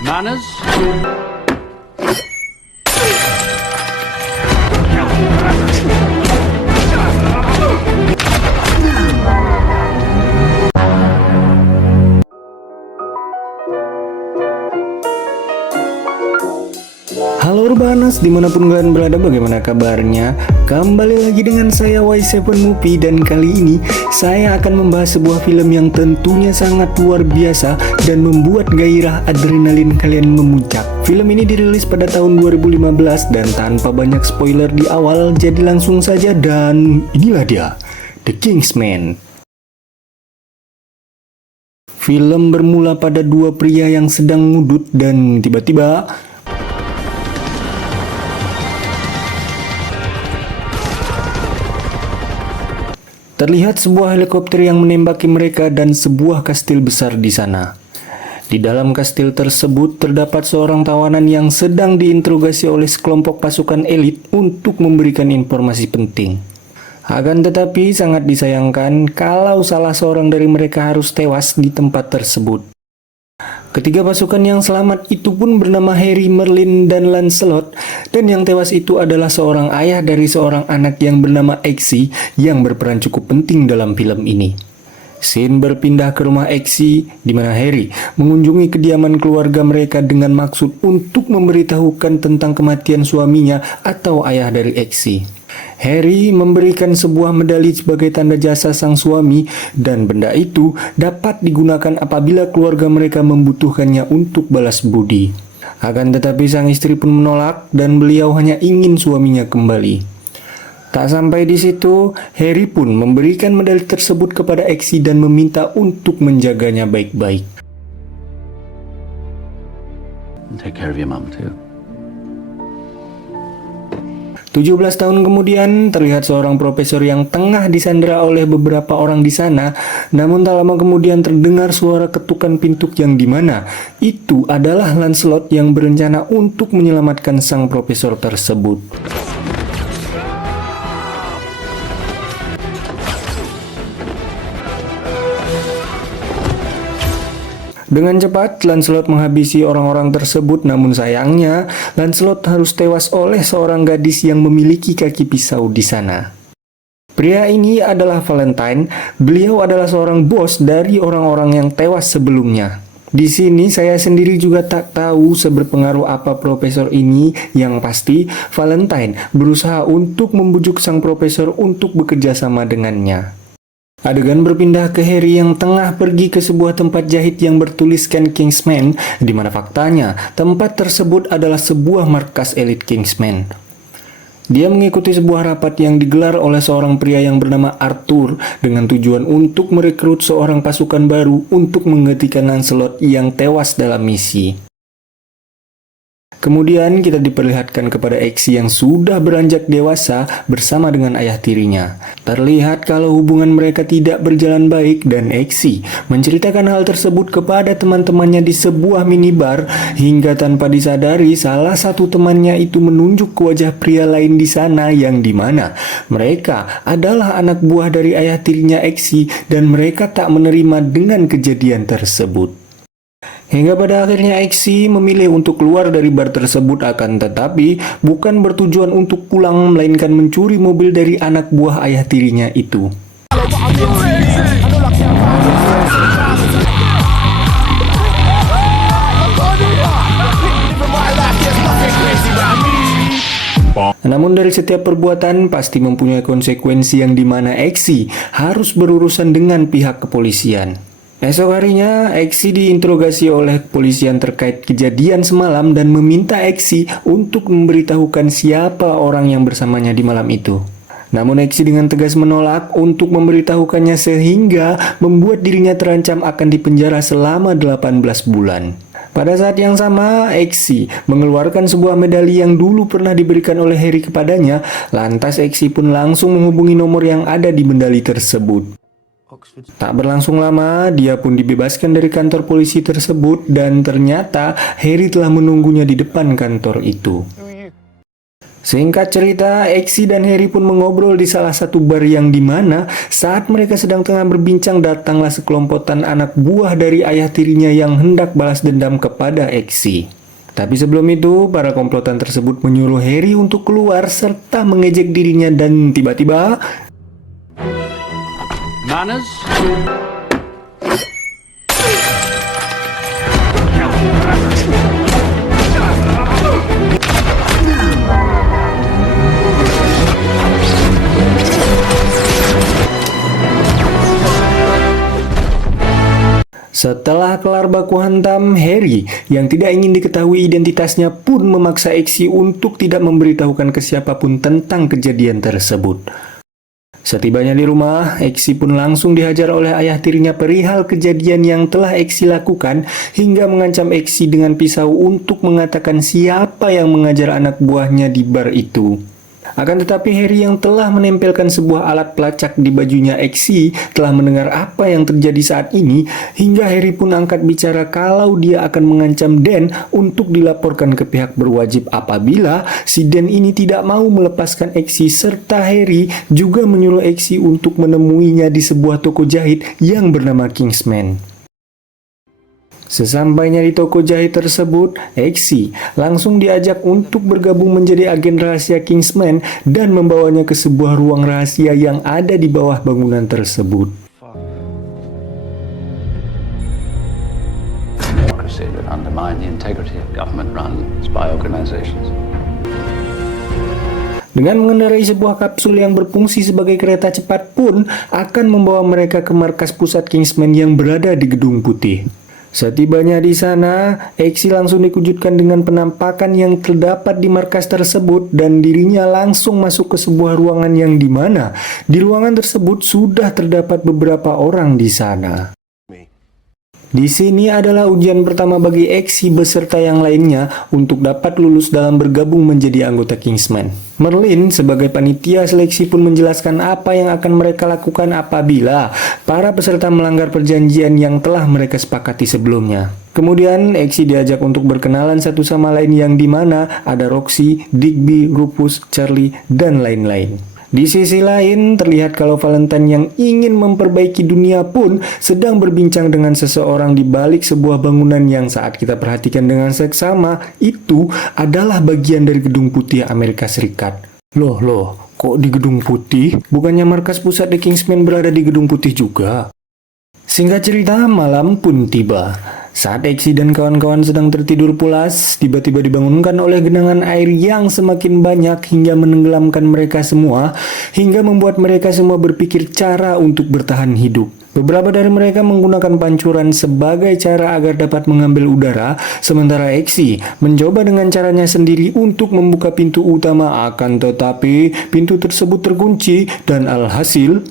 Manners? Halo Urbaners, dimanapun kalian berada, bagaimana kabarnya? Kembali lagi dengan saya Y7 Movie, dan kali ini saya akan membahas sebuah film yang tentunya sangat luar biasa dan membuat gairah adrenalin kalian memuncak. Film ini dirilis pada tahun 2015 dan tanpa banyak spoiler di awal, jadi langsung saja, dan inilah dia, The Kingsman. Film bermula pada dua pria yang sedang ngudut dan tiba-tiba terlihat sebuah helikopter yang menembaki mereka dan sebuah kastil besar di sana. Di dalam kastil tersebut terdapat seorang tawanan yang sedang diinterogasi oleh sekelompok pasukan elit untuk memberikan informasi penting. Akan tetapi sangat disayangkan kalau salah seorang dari mereka harus tewas di tempat tersebut. Ketiga pasukan yang selamat itu pun bernama Harry, Merlin, dan Lancelot, dan yang tewas itu adalah seorang ayah dari seorang anak yang bernama Exi yang berperan cukup penting dalam film ini. Scene berpindah ke rumah Exi di mana Harry mengunjungi kediaman keluarga mereka dengan maksud untuk memberitahukan tentang kematian suaminya atau ayah dari Exi. Harry memberikan sebuah medali sebagai tanda jasa sang suami, dan benda itu dapat digunakan apabila keluarga mereka membutuhkannya untuk balas budi. Akan tetapi sang istri pun menolak dan beliau hanya ingin suaminya kembali. Tak sampai di situ, Harry pun memberikan medali tersebut kepada Exi dan meminta untuk menjaganya baik-baik. Take care of your mum too. 17 tahun kemudian, terlihat seorang profesor yang tengah disandera oleh beberapa orang di sana. Namun tak lama kemudian terdengar suara ketukan pintu yang dimana itu adalah Lancelot yang berencana untuk menyelamatkan sang profesor tersebut. Dengan cepat, Lancelot menghabisi orang-orang tersebut, namun sayangnya, Lancelot harus tewas oleh seorang gadis yang memiliki kaki pisau di sana. Pria ini adalah Valentine, beliau adalah seorang bos dari orang-orang yang tewas sebelumnya. Di sini saya sendiri juga tak tahu seberpengaruh apa profesor ini, yang pasti Valentine berusaha untuk membujuk sang profesor untuk bekerja sama dengannya. Adegan berpindah ke Harry yang tengah pergi ke sebuah tempat jahit yang bertuliskan Kingsman, di mana faktanya tempat tersebut adalah sebuah markas elit Kingsman. Dia mengikuti sebuah rapat yang digelar oleh seorang pria yang bernama Arthur dengan tujuan untuk merekrut seorang pasukan baru untuk menggantikan Lancelot yang tewas dalam misi. Kemudian kita diperlihatkan kepada Exi yang sudah beranjak dewasa bersama dengan ayah tirinya. Terlihat kalau hubungan mereka tidak berjalan baik dan Exi menceritakan hal tersebut kepada teman-temannya di sebuah minibar, hingga tanpa disadari salah satu temannya itu menunjuk ke wajah pria lain di sana yang dimana mereka adalah anak buah dari ayah tirinya Exi, dan mereka tak menerima dengan kejadian tersebut. Hingga pada akhirnya Exi memilih untuk keluar dari bar tersebut, akan tetapi bukan bertujuan untuk pulang melainkan mencuri mobil dari anak buah ayah tirinya itu. Namun dari setiap perbuatan pasti mempunyai konsekuensi yang dimana Exi harus berurusan dengan pihak kepolisian. Esok harinya, Exi diinterogasi oleh kepolisian terkait kejadian semalam dan meminta Exi untuk memberitahukan siapa orang yang bersamanya di malam itu. Namun Exi dengan tegas menolak untuk memberitahukannya, sehingga membuat dirinya terancam akan dipenjara selama 18 bulan. Pada saat yang sama, Exi mengeluarkan sebuah medali yang dulu pernah diberikan oleh Harry kepadanya. Lantas Exi pun langsung menghubungi nomor yang ada di medali tersebut. Tak berlangsung lama, dia pun dibebaskan dari kantor polisi tersebut, dan ternyata Harry telah menunggunya di depan kantor itu. Singkat cerita, Exi dan Harry pun mengobrol di salah satu bar yang dimana saat mereka sedang tengah berbincang datanglah sekelompokan anak buah dari ayah tirinya yang hendak balas dendam kepada Exi. Tapi sebelum itu, para komplotan tersebut menyuruh Harry untuk keluar serta mengejek dirinya dan tiba-tiba Manners? setelah kelar baku hantam, Harry yang tidak ingin diketahui identitasnya pun memaksa Exi untuk tidak memberitahukan ke siapapun tentang kejadian tersebut. Setibanya di rumah, Exi pun langsung dihajar oleh ayah tirinya perihal kejadian yang telah Exi lakukan hingga mengancam Exi dengan pisau untuk mengatakan siapa yang mengajar anak buahnya di bar itu. Akan tetapi Harry yang telah menempelkan sebuah alat pelacak di bajunya Exi telah mendengar apa yang terjadi saat ini hingga Harry pun angkat bicara kalau dia akan mengancam Dan untuk dilaporkan ke pihak berwajib apabila si Dan ini tidak mau melepaskan Exi, serta Harry juga menyuruh Exi untuk menemuinya di sebuah toko jahit yang bernama Kingsman. Sesampainya di toko jahit tersebut, Exi langsung diajak untuk bergabung menjadi agen rahasia Kingsman dan membawanya ke sebuah ruang rahasia yang ada di bawah bangunan tersebut. Democracy that undermine the integrity of government-run spy organizations. Dengan mengendarai sebuah kapsul yang berfungsi sebagai kereta cepat pun akan membawa mereka ke markas pusat Kingsman yang berada di Gedung Putih. Setibanya di sana, Exi langsung dikejutkan dengan penampakan yang terdapat di markas tersebut dan dirinya langsung masuk ke sebuah ruangan yang dimana di ruangan tersebut sudah terdapat beberapa orang di sana. Di sini adalah ujian pertama bagi Exi beserta yang lainnya untuk dapat lulus dalam bergabung menjadi anggota Kingsman. Merlin sebagai panitia seleksi pun menjelaskan apa yang akan mereka lakukan apabila para peserta melanggar perjanjian yang telah mereka sepakati sebelumnya. Kemudian Exi diajak untuk berkenalan satu sama lain yang dimana ada Roxy, Digby, Rufus, Charlie, dan lain-lain. Di sisi lain, terlihat kalau Valentine yang ingin memperbaiki dunia pun sedang berbincang dengan seseorang di balik sebuah bangunan yang saat kita perhatikan dengan seksama, itu adalah bagian dari Gedung Putih Amerika Serikat. Loh, kok di Gedung Putih? Bukannya markas pusat The Kingsman berada di Gedung Putih juga? Singkat cerita, malam pun tiba. Saat Exi dan kawan-kawan sedang tertidur pulas, tiba-tiba dibangunkan oleh genangan air yang semakin banyak hingga menenggelamkan mereka semua, hingga membuat mereka semua berpikir cara untuk bertahan hidup. Beberapa dari mereka menggunakan pancuran sebagai cara agar dapat mengambil udara, sementara Exi mencoba dengan caranya sendiri untuk membuka pintu utama, akan tetapi pintu tersebut terkunci dan alhasil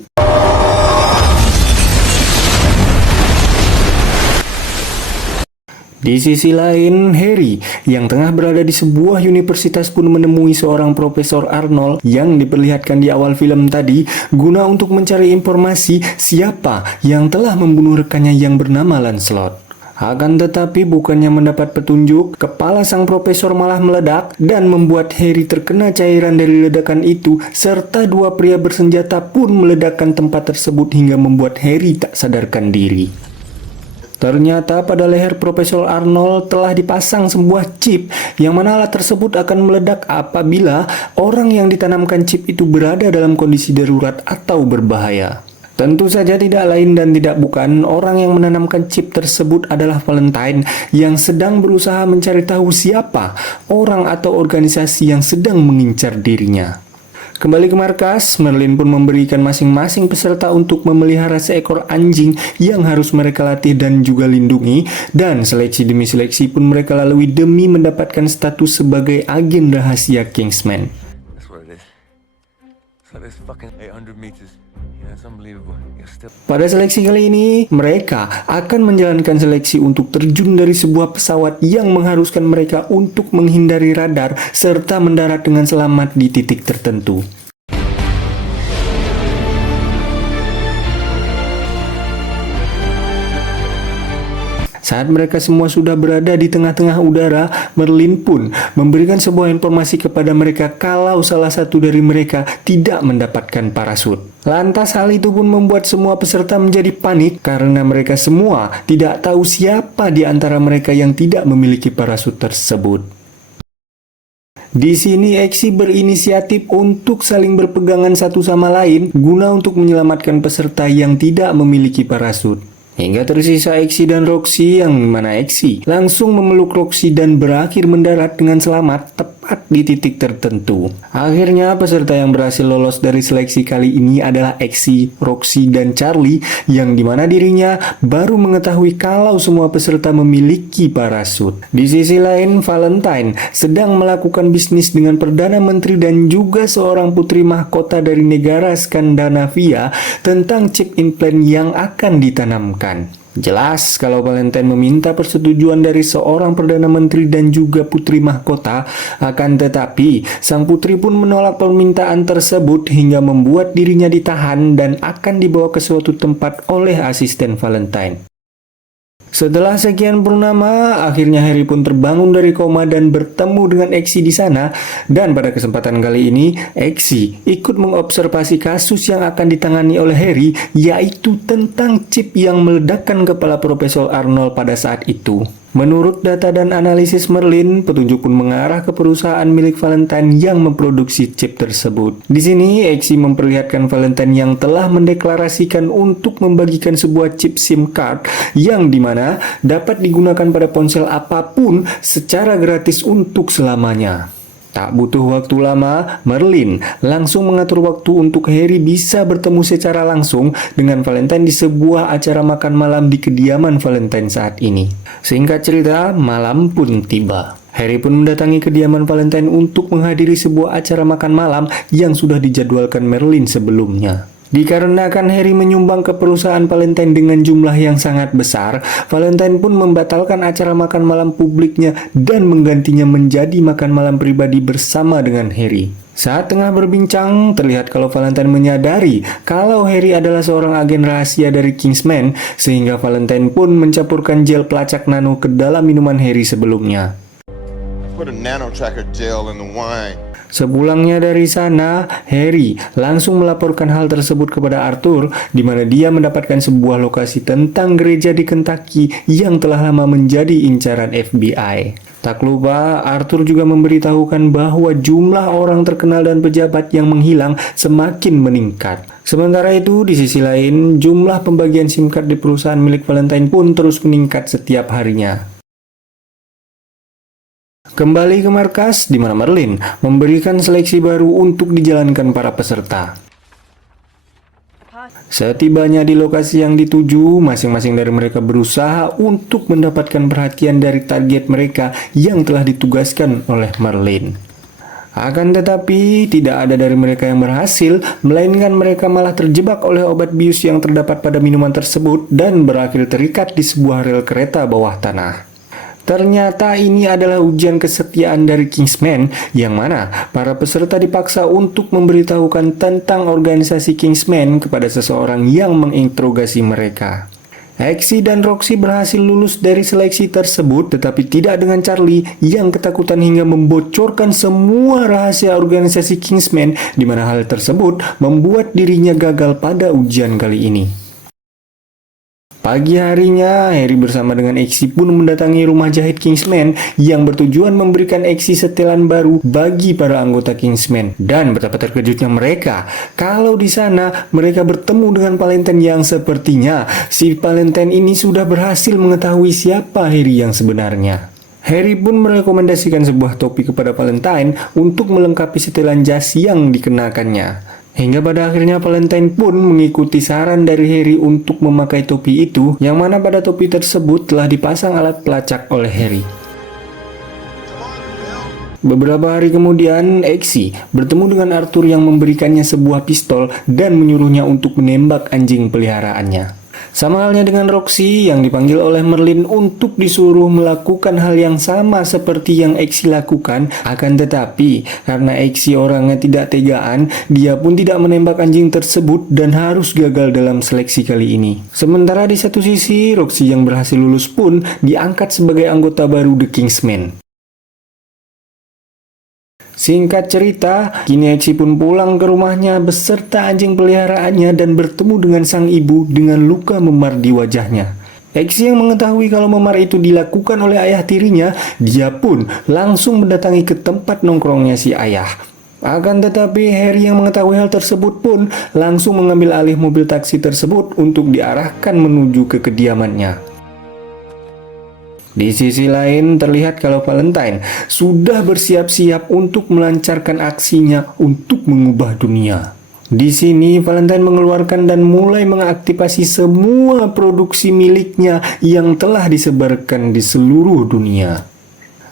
di sisi lain, Harry yang tengah berada di sebuah universitas pun menemui seorang Profesor Arnold yang diperlihatkan di awal film tadi guna untuk mencari informasi siapa yang telah membunuh rekannya yang bernama Lancelot. Akan tetapi bukannya mendapat petunjuk, kepala sang profesor malah meledak dan membuat Harry terkena cairan dari ledakan itu, serta dua pria bersenjata pun meledakkan tempat tersebut hingga membuat Harry tak sadarkan diri. Ternyata pada leher Profesor Arnold telah dipasang sebuah chip yang mana alat tersebut akan meledak apabila orang yang ditanamkan chip itu berada dalam kondisi darurat atau berbahaya. Tentu saja tidak lain dan tidak bukan orang yang menanamkan chip tersebut adalah Valentine yang sedang berusaha mencari tahu siapa orang atau organisasi yang sedang mengincar dirinya. Kembali ke markas, Merlin pun memberikan masing-masing peserta untuk memelihara seekor anjing yang harus mereka latih dan juga lindungi, dan seleksi demi seleksi pun mereka lalui demi mendapatkan status sebagai agen rahasia Kingsman. Pada seleksi kali ini, mereka akan menjalankan seleksi untuk terjun dari sebuah pesawat yang mengharuskan mereka untuk menghindari radar serta mendarat dengan selamat di titik tertentu. Saat mereka semua sudah berada di tengah-tengah udara, Merlin pun memberikan sebuah informasi kepada mereka kalau salah satu dari mereka tidak mendapatkan parasut. Lantas hal itu pun membuat semua peserta menjadi panik karena mereka semua tidak tahu siapa di antara mereka yang tidak memiliki parasut tersebut. Di sini Exi berinisiatif untuk saling berpegangan satu sama lain guna untuk menyelamatkan peserta yang tidak memiliki parasut. Hingga tersisa Exi dan Roxy, yang mana Exi langsung memeluk Roxy dan berakhir mendarat dengan selamat tepat di titik tertentu. Akhirnya peserta yang berhasil lolos dari seleksi kali ini adalah Exi, Roxy, dan Charlie, yang dimana dirinya baru mengetahui kalau semua peserta memiliki parasut. Di sisi lain, Valentine sedang melakukan bisnis dengan Perdana Menteri dan juga seorang putri mahkota dari negara Skandinavia tentang chip implant yang akan ditanamkan. Jelas kalau Valentine meminta persetujuan dari seorang Perdana Menteri dan juga putri mahkota, akan tetapi sang putri pun menolak permintaan tersebut hingga membuat dirinya ditahan dan akan dibawa ke suatu tempat oleh asisten Valentine. Setelah sekian purnama, akhirnya Harry pun terbangun dari koma dan bertemu dengan Exi di sana. Dan pada kesempatan kali ini, Exi ikut mengobservasi kasus yang akan ditangani oleh Harry, yaitu tentang chip yang meledakkan kepala Profesor Arnold pada saat itu. Menurut data dan analisis Merlin, petunjuk pun mengarah ke perusahaan milik Valentine yang memproduksi chip tersebut. Di sini, Exi memperlihatkan Valentine yang telah mendeklarasikan untuk membagikan sebuah chip SIM card yang dimana dapat digunakan pada ponsel apapun secara gratis untuk selamanya. Tak butuh waktu lama, Merlin langsung mengatur waktu untuk Harry bisa bertemu secara langsung dengan Valentine di sebuah acara makan malam di kediaman Valentine saat ini. Singkat cerita, malam pun tiba. Harry pun mendatangi kediaman Valentine untuk menghadiri sebuah acara makan malam yang sudah dijadwalkan Merlin sebelumnya. Dikarenakan Harry menyumbang ke perusahaan Valentine dengan jumlah yang sangat besar, Valentine pun membatalkan acara makan malam publiknya dan menggantinya menjadi makan malam pribadi bersama dengan Harry. Saat tengah berbincang, terlihat kalau Valentine menyadari kalau Harry adalah seorang agen rahasia dari Kingsman, sehingga Valentine pun mencampurkan gel pelacak nano ke dalam minuman Harry sebelumnya. Put a nano tracker gel in the wine. Sepulangnya dari sana, Harry langsung melaporkan hal tersebut kepada Arthur, di mana dia mendapatkan sebuah lokasi tentang gereja di Kentucky yang telah lama menjadi incaran FBI. Tak lupa, Arthur juga memberitahukan bahwa jumlah orang terkenal dan pejabat yang menghilang semakin meningkat. Sementara itu, di sisi lain, jumlah pembagian SIM card di perusahaan milik Valentine pun terus meningkat setiap harinya. Kembali ke markas, di mana Merlin memberikan seleksi baru untuk dijalankan para peserta. Setibanya di lokasi yang dituju, masing-masing dari mereka berusaha untuk mendapatkan perhatian dari target mereka yang telah ditugaskan oleh Merlin. Akan tetapi, tidak ada dari mereka yang berhasil, melainkan mereka malah terjebak oleh obat bius yang terdapat pada minuman tersebut dan berakhir terikat di sebuah rel kereta bawah tanah. Ternyata ini adalah ujian kesetiaan dari Kingsman, yang mana para peserta dipaksa untuk memberitahukan tentang organisasi Kingsman kepada seseorang yang menginterogasi mereka. Exi dan Roxy berhasil lulus dari seleksi tersebut, tetapi tidak dengan Charlie yang ketakutan hingga membocorkan semua rahasia organisasi Kingsman, di mana hal tersebut membuat dirinya gagal pada ujian kali ini. Pagi harinya, Harry bersama dengan Exi pun mendatangi rumah jahit Kingsman yang bertujuan memberikan Exi setelan baru bagi para anggota Kingsman. Dan betapa terkejutnya mereka kalau di sana mereka bertemu dengan Valentine yang sepertinya si Valentine ini sudah berhasil mengetahui siapa Harry yang sebenarnya. Harry pun merekomendasikan sebuah topi kepada Valentine untuk melengkapi setelan jas yang dikenakannya. Hingga pada akhirnya Valentine pun mengikuti saran dari Harry untuk memakai topi itu, yang mana pada topi tersebut telah dipasang alat pelacak oleh Harry. Beberapa hari kemudian, Exi bertemu dengan Arthur yang memberikannya sebuah pistol dan menyuruhnya untuk menembak anjing peliharaannya. Sama halnya dengan Roxy yang dipanggil oleh Merlin untuk disuruh melakukan hal yang sama seperti yang Exi lakukan. Akan tetapi, karena Exi orangnya tidak tegaan, dia pun tidak menembak anjing tersebut dan harus gagal dalam seleksi kali ini. Sementara di satu sisi, Roxy yang berhasil lulus pun diangkat sebagai anggota baru The Kingsman. Singkat cerita, kini Exi pun pulang ke rumahnya beserta anjing peliharaannya dan bertemu dengan sang ibu dengan luka memar di wajahnya. Exi yang mengetahui kalau memar itu dilakukan oleh ayah tirinya, dia pun langsung mendatangi ke tempat nongkrongnya si ayah. Akan tetapi Harry yang mengetahui hal tersebut pun langsung mengambil alih mobil taksi tersebut untuk diarahkan menuju ke kediamannya. Di sisi lain terlihat kalau Valentine sudah bersiap-siap untuk melancarkan aksinya untuk mengubah dunia. Di sini Valentine mengeluarkan dan mulai mengaktifasi semua produksi miliknya yang telah disebarkan di seluruh dunia.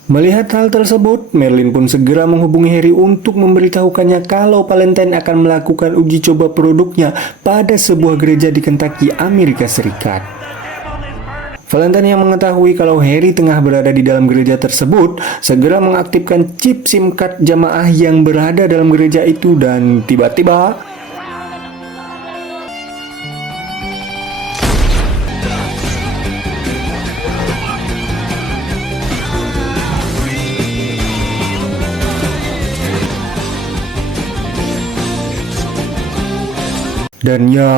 Melihat hal tersebut, Merlin pun segera menghubungi Harry untuk memberitahukannya kalau Valentine akan melakukan uji coba produknya pada sebuah gereja di Kentucky, Amerika Serikat. Valentine yang mengetahui kalau Harry tengah berada di dalam gereja tersebut segera mengaktifkan chip SIM card jamaah yang berada dalam gereja itu dan tiba-tiba dan ya,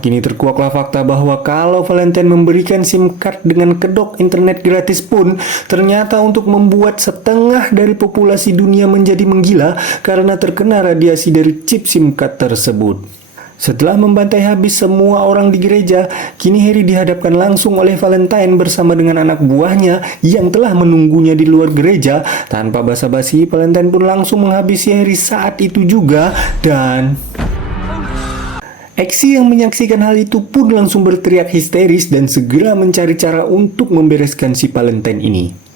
kini terkuaklah fakta bahwa kalau Valentine memberikan SIM card dengan kedok internet gratis pun, ternyata untuk membuat setengah dari populasi dunia menjadi menggila karena terkena radiasi dari chip SIM card tersebut. Setelah membantai habis semua orang di gereja, kini Harry dihadapkan langsung oleh Valentine bersama dengan anak buahnya yang telah menunggunya di luar gereja. Tanpa basa-basi, Valentine pun langsung menghabisi Harry saat itu juga dan Exi yang menyaksikan hal itu pun langsung berteriak histeris dan segera mencari cara untuk membereskan si Valentine ini.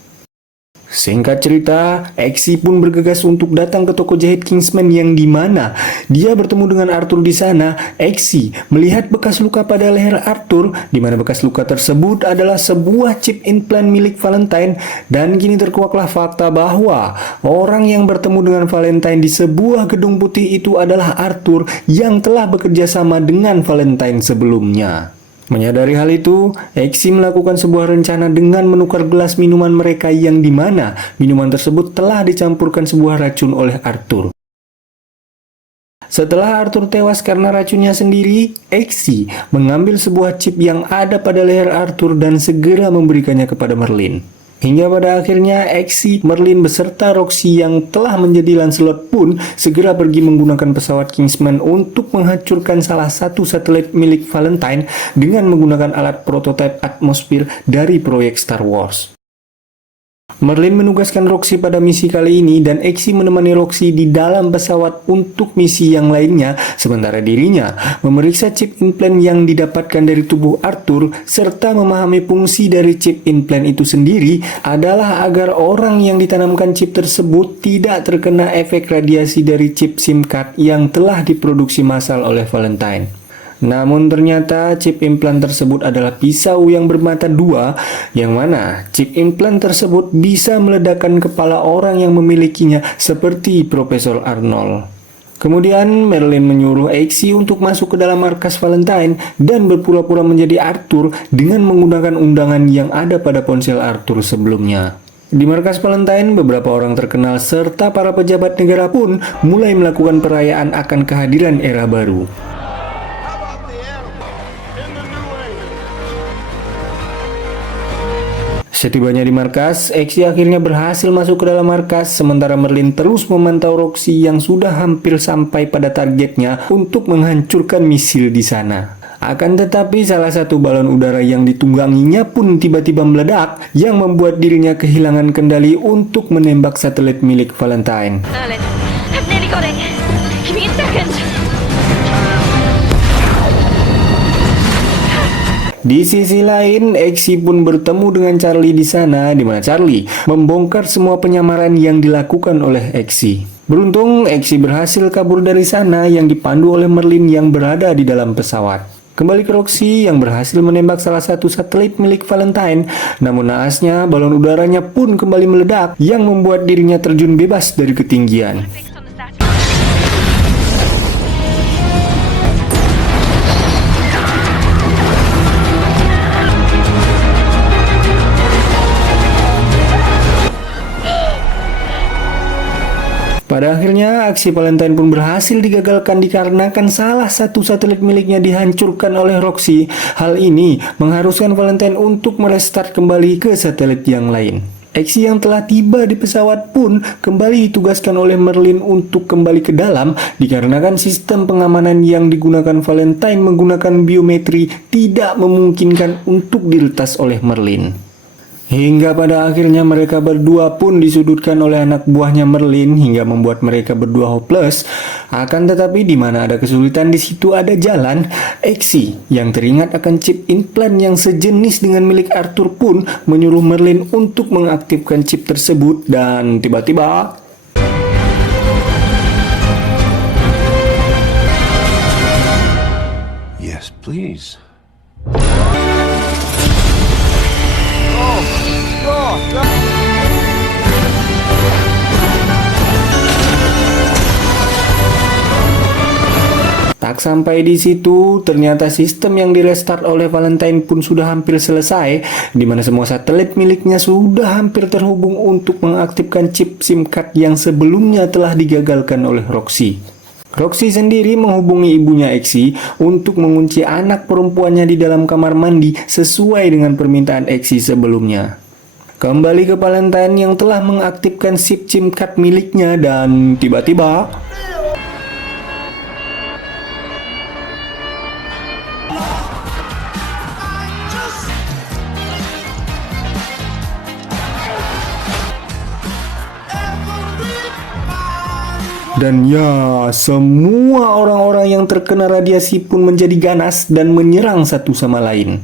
Singkat cerita, Exi pun bergegas untuk datang ke toko jahit Kingsman yang dimana dia bertemu dengan Arthur di sana. Exi melihat bekas luka pada leher Arthur, di mana bekas luka tersebut adalah sebuah chip implant milik Valentine, dan kini terkuaklah fakta bahwa orang yang bertemu dengan Valentine di sebuah gedung putih itu adalah Arthur yang telah bekerja sama dengan Valentine sebelumnya. Menyadari hal itu, Exi melakukan sebuah rencana dengan menukar gelas minuman mereka yang dimana minuman tersebut telah dicampurkan sebuah racun oleh Arthur. Setelah Arthur tewas karena racunnya sendiri, Exi mengambil sebuah chip yang ada pada leher Arthur dan segera memberikannya kepada Merlin. Hingga pada akhirnya Exi, Merlin beserta Roxy yang telah menjadi Lancelot pun segera pergi menggunakan pesawat Kingsman untuk menghancurkan salah satu satelit milik Valentine dengan menggunakan alat prototipe atmosfer dari proyek Star Wars. Merlin menugaskan Roxy pada misi kali ini dan Exi menemani Roxy di dalam pesawat untuk misi yang lainnya, sementara dirinya memeriksa chip implant yang didapatkan dari tubuh Arthur serta memahami fungsi dari chip implant itu sendiri adalah agar orang yang ditanamkan chip tersebut tidak terkena efek radiasi dari chip SIM card yang telah diproduksi massal oleh Valentine. Namun ternyata chip implant tersebut adalah pisau yang bermata dua, yang mana chip implant tersebut bisa meledakkan kepala orang yang memilikinya seperti Profesor Arnold. Kemudian Merlin menyuruh Exi untuk masuk ke dalam markas Valentine dan berpura-pura menjadi Arthur dengan menggunakan undangan yang ada pada ponsel Arthur sebelumnya. Di markas Valentine, beberapa orang terkenal serta para pejabat negara pun mulai melakukan perayaan akan kehadiran era baru. Setibanya di markas, Exi akhirnya berhasil masuk ke dalam markas, sementara Merlin terus memantau Roxy yang sudah hampir sampai pada targetnya untuk menghancurkan misil di sana. Akan tetapi salah satu balon udara yang ditungganginya pun tiba-tiba meledak yang membuat dirinya kehilangan kendali untuk menembak satelit milik Valentine. Merlin, I've nearly got it. Give me a second. Di sisi lain, Exi pun bertemu dengan Charlie di sana, di mana Charlie membongkar semua penyamaran yang dilakukan oleh Exi. Beruntung, Exi berhasil kabur dari sana yang dipandu oleh Merlin yang berada di dalam pesawat. Kembali ke Roxy yang berhasil menembak salah satu satelit milik Valentine. Namun naasnya balon udaranya pun kembali meledak yang membuat dirinya terjun bebas dari ketinggian. Fixed on the satellite. Pada akhirnya, aksi Valentine pun berhasil digagalkan dikarenakan salah satu satelit miliknya dihancurkan oleh Roxy. Hal ini mengharuskan Valentine untuk merestart kembali ke satelit yang lain. Exi yang telah tiba di pesawat pun kembali ditugaskan oleh Merlin untuk kembali ke dalam dikarenakan sistem pengamanan yang digunakan Valentine menggunakan biometri tidak memungkinkan untuk diretas oleh Merlin. Hingga pada akhirnya mereka berdua pun disudutkan oleh anak buahnya Merlin hingga membuat mereka berdua hopeless. Akan tetapi di mana ada kesulitan di situ ada jalan. Exi yang teringat akan chip implant yang sejenis dengan milik Arthur pun menyuruh Merlin untuk mengaktifkan chip tersebut dan tiba-tiba Yes, please. tak sampai di situ, ternyata sistem yang direstart oleh Valentine pun sudah hampir selesai, di mana semua satelit miliknya sudah hampir terhubung untuk mengaktifkan chip SIM card yang sebelumnya telah digagalkan oleh Roxy. Roxy sendiri menghubungi ibunya Exi untuk mengunci anak perempuannya di dalam kamar mandi sesuai dengan permintaan Exi sebelumnya. Kembali ke Valentine yang telah mengaktifkan SIM card miliknya dan tiba-tiba dan ya, semua orang-orang yang terkena radiasi pun menjadi ganas dan menyerang satu sama lain.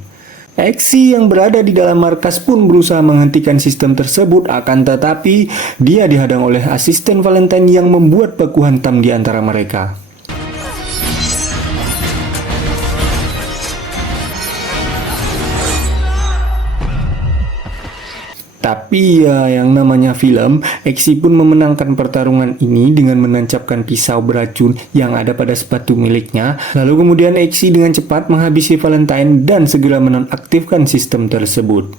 Exi yang berada di dalam markas pun berusaha menghentikan sistem tersebut, akan tetapi dia dihadang oleh asisten Valentine yang membuat baku hantam di antara mereka. Tapi ya yang namanya film, Exi pun memenangkan pertarungan ini dengan menancapkan pisau beracun yang ada pada sepatu miliknya. Lalu kemudian Exi dengan cepat menghabisi Valentine dan segera menonaktifkan sistem tersebut.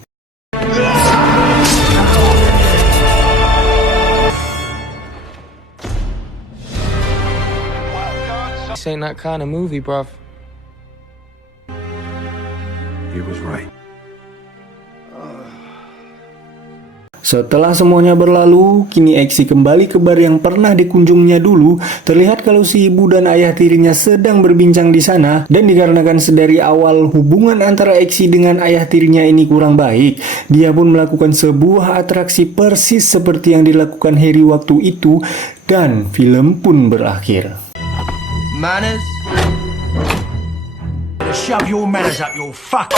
This ain't that kind of movie, bruv. He was right. Setelah semuanya berlalu, kini Exi kembali ke bar yang pernah dikunjunginya dulu. Terlihat kalau si ibu dan ayah tirinya sedang berbincang di sana, dan dikarenakan sedari awal hubungan antara Exi dengan ayah tirinya ini kurang baik, dia pun melakukan sebuah atraksi persis seperti yang dilakukan Harry waktu itu, dan film pun berakhir. Manners? Shove your manners up your fuck.